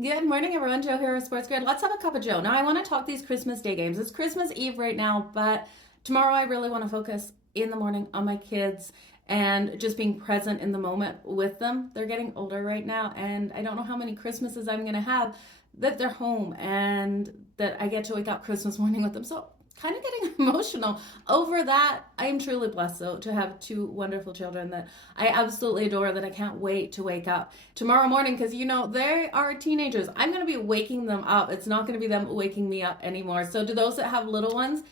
Good morning, everyone. Jo here with SportsGrid. Let's have a cup of Joe. Now, I want to talk these Christmas Day games. It's Christmas Eve right now, but tomorrow I really want to focus in the morning on my kids and just being present in the moment with them. They're getting older right now, and I don't know how many Christmases I'm going to have that they're home and that I get to wake up Christmas morning with them. So, kind of getting emotional over that. I am truly blessed, though, to have two wonderful children that I absolutely adore, that I can't wait to wake up tomorrow morning because, they are teenagers. I'm going to be waking them up. It's not going to be them waking me up anymore. So, to those that have little ones,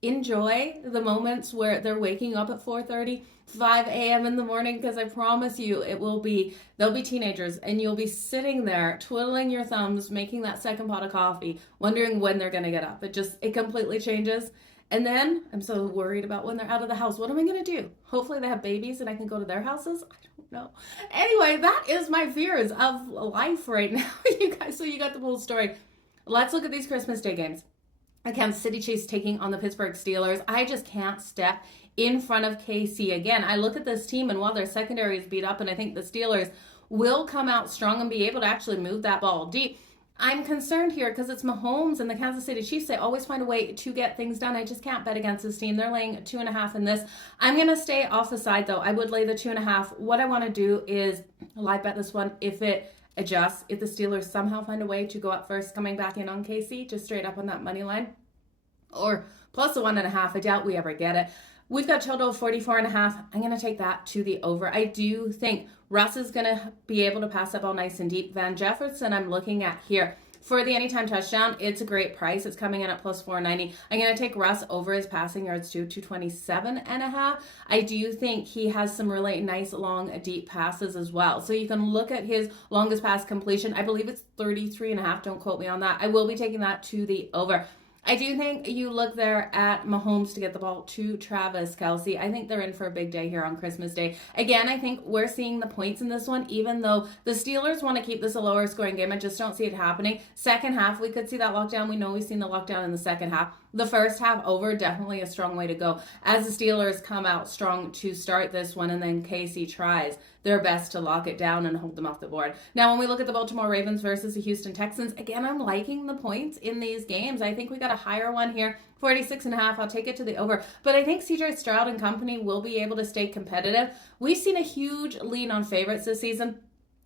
enjoy the moments where they're waking up at 4:30, 5 a.m. in the morning, because I promise you they'll be teenagers and you'll be sitting there twiddling your thumbs, making that second pot of coffee, wondering when they're going to get up. It completely changes. And then I'm so worried about when they're out of the house. What am I going to do? Hopefully they have babies and I can go to their houses. I don't know. Anyway, that is my fears of life right now, you guys. So you got the whole story. Let's look at these Christmas Day games. Kansas City Chiefs taking on the Pittsburgh Steelers. I just can't step in front of KC again. I look at this team, and while their secondary is beat up, and I think the Steelers will come out strong and be able to actually move that ball deep, I'm concerned here because it's Mahomes and the Kansas City Chiefs. They always find a way to get things done. I just can't bet against this team. They're laying 2.5 in this. I'm going to stay off the side, though. I would lay the 2.5. What I want to do is live bet this one if it adjusts, if the Steelers somehow find a way to go up first, coming back in on KC, just straight up on that money line, or plus a 1.5. I doubt we ever get it. We've got total 44.5. I'm going to take that to the over. I do think Russ is going to be able to pass that ball nice and deep. Van Jefferson, I'm looking at here for the anytime touchdown. It's a great price. It's coming in at plus 490. I'm going to take Russ over his passing yards to 227.5. I do think he has some really nice long deep passes as well. So you can look at his longest pass completion. I believe it's 33.5. Don't quote me on that. I will be taking that to the over. I do think you look there at Mahomes to get the ball to Travis Kelce. I think they're in for a big day here on Christmas Day. Again, I think we're seeing the points in this one, even though the Steelers want to keep this a lower scoring game. I just don't see it happening. Second half, we could see that lockdown. We know we've seen the lockdown in the second half. The first half over, definitely a strong way to go. As the Steelers come out strong to start this one, and then KC tries their best to lock it down and hold them off the board. Now, when we look at the Baltimore Ravens versus the Houston Texans, again, I'm liking the points in these games. I think we got a higher one here, 46.5. I'll take it to the over. But I think CJ Stroud and company will be able to stay competitive. We've seen a huge lean on favorites this season.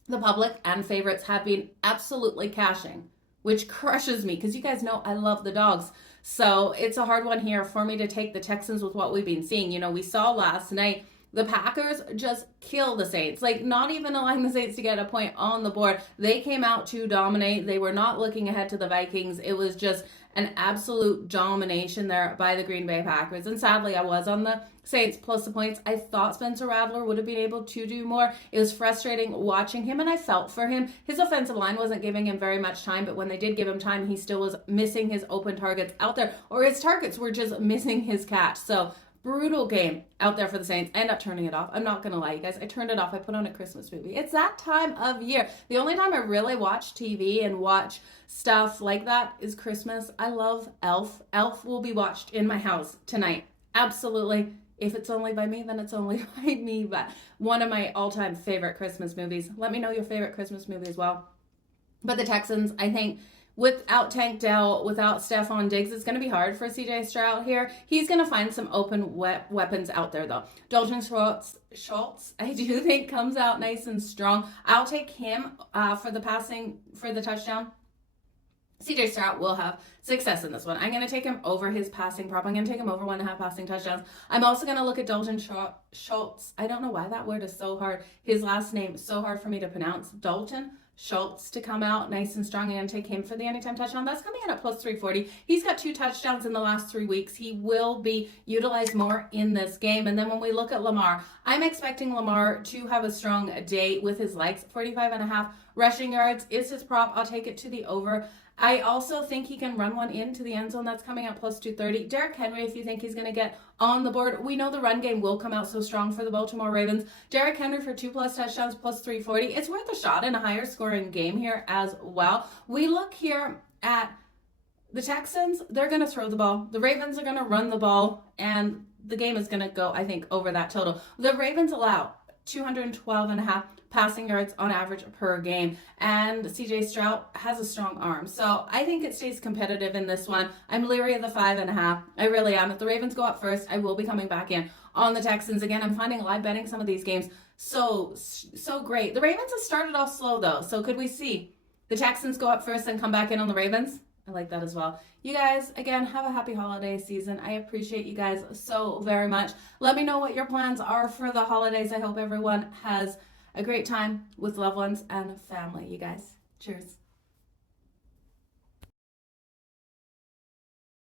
The public and favorites have been absolutely cashing, which crushes me because you guys know I love the dogs. So it's a hard one here for me to take the Texans with what we've been seeing. We saw last night the Packers just kill the Saints, like not even allowing the Saints to get a point on the board. They came out to dominate. They were not looking ahead to the Vikings. It was just an absolute domination there by the Green Bay Packers. And sadly, I was on the Saints plus the points. I thought Spencer Rattler would have been able to do more. It was frustrating watching him, and I felt for him. His offensive line wasn't giving him very much time, but when they did give him time, he still was missing his open targets out there, or his targets were just missing his catch. So brutal game out there for the Saints. I ended up turning it off. I'm not going to lie, you guys. I turned it off. I put on a Christmas movie. It's that time of year. The only time I really watch TV and watch stuff like that is Christmas. I love Elf. Elf will be watched in my house tonight. Absolutely. If it's only by me, then it's only by me. But one of my all-time favorite Christmas movies. Let me know your favorite Christmas movie as well. But the Texans, I think, without Tank Dell, without Stephon Diggs, it's going to be hard for CJ Stroud here. He's going to find some open weapons out there, though. Dalton Schultz, I do think, comes out nice and strong. I'll take him for the touchdown. CJ Stroud will have success in this one. I'm going to take him over his passing prop. I'm going to take him over 1.5 passing touchdowns. I'm also going to look at Dalton Schultz. I don't know why that word is so hard. His last name is so hard for me to pronounce. Dalton Schultz to come out nice and strong and take him for the anytime touchdown. That's coming in at plus 340. He's got 2 touchdowns in the last 3 weeks. He will be utilized more in this game. And then when we look at Lamar, I'm expecting Lamar to have a strong day with his legs. 45.5 rushing yards is his prop. I'll take it to the over. I also think he can run one into the end zone. That's coming at plus 230. Derrick Henry, if you think he's going to get on the board, we know the run game will come out so strong for the Baltimore Ravens. Derrick Henry for 2+ touchdowns, plus 340. It's worth a shot in a higher scoring game here as well. We look here at the Texans. They're going to throw the ball. The Ravens are going to run the ball, and the game is going to go, I think, over that total. The Ravens allow 212.5 passing yards on average per game. And CJ Stroud has a strong arm. So I think it stays competitive in this one. I'm leery of the 5.5. I really am. If the Ravens go up first, I will be coming back in on the Texans. Again, I'm finding live betting some of these games so great. The Ravens have started off slow though. So could we see the Texans go up first and come back in on the Ravens? I like that as well. You guys, again, have a happy holiday season. I appreciate you guys so very much. Let me know what your plans are for the holidays. I hope everyone has a great time with loved ones and family, you guys. Cheers.